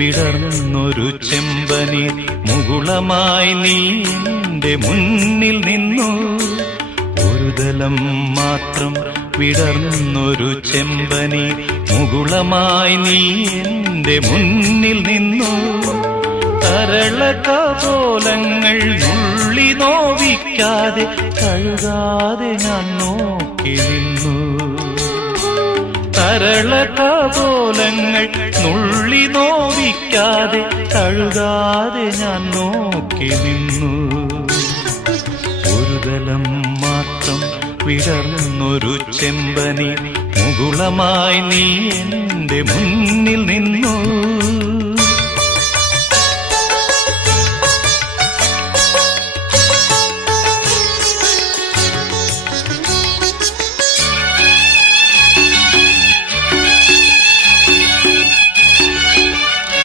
വിടർന്നൊരു ചെമ്പനീർ മുകുളമായി നീ എന്റെ മുന്നിൽ നിന്നു. ഒരു ദലം മാത്രം വിടർന്നൊരു ചെമ്പനീർ മുകുളമായി നീ എന്റെ മുന്നിൽ നിന്നു. തരളകപോലങ്ങൾ നുള്ളി നോവിക്കാതെ കഴുകാതെ ഞാൻ നോക്കി നിന്നു. തരളകപോലങ്ങൾ നുള്ളി നോവിക്കാതെ കഴുകാതെ ഞാൻ നോക്കി നിന്നു. ഒരു ദലം മാത്രം വിടർന്നൊരു ചെമ്പനീർ മുകുളമായി നീ എന്റെ മുന്നിൽ നിന്നു.